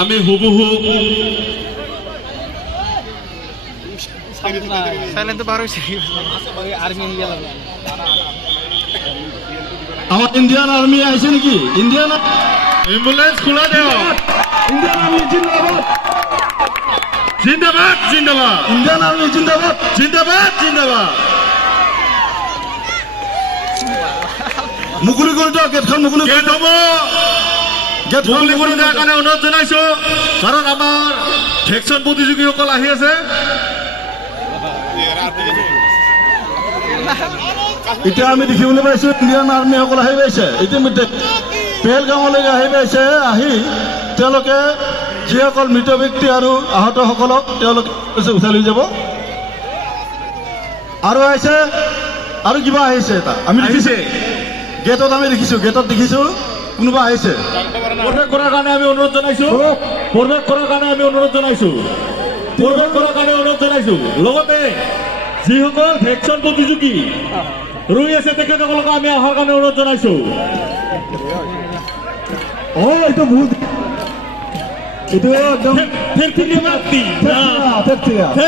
আমি হুবহু আমার ইন্ডিয়ান আর্মি আছে নাকি? ইন্ডিয়ান এম্বুলেন্স খোলা দেও। ইন্ডিয়ান আর্মি জিন্দাবাদ, জিন্দাবাদ জিন্দাবাদ, ইন্ডিয়ান আর্মি জিন্দাবাদ, জিন্দাবাদ জিন্দাবাদ। মুকলি কৰি দিয়ক গেটখন, মুকলি কৰি গেট হ'ব। গেটখন মুকলি কৰি দিয়াৰ কাৰণে অনুৰোধ জনাইছো, কাৰণ আমাৰ ভেকচিন প্ৰতিযোগীসকল আহি আছে। এতিয়া আমি দেখিবলৈ পাইছো ইণ্ডিয়ান আৰ্মিসকল আহি পাইছে। ইতিমধ্যে পেহেলগাঁৱলৈকে আহি পাইছে। আহি তেওঁলোকে যিসকল মৃত ব্যক্তি আৰু আহতসকলক তেওঁলোকে উঠাই লৈ যাব। আৰু আহিছে, আৰু কিবা আহিছে এটা আমি দেখিছে গেটত, আমি দেখিছো গেটত দেখিছো কোনোবা আহিছে। প্ৰৱেশ কৰাৰ কাৰণে আমি অনুৰোধ জনাইছো, প্ৰৱেশ কৰাৰ কাৰণে আমি অনুৰোধ জনাইছো, প্ৰৱেশ কৰাৰ কাৰণে অনুৰোধ জনাইছো। লগতে যিসকল ভেকচিন প্ৰতিযোগী ৰৈ আছে তেখেতসকলক আমি অহাৰ কাৰণে অনুৰোধ জনাইছো। এইটো বহুত, এইটো একদম ফেৰ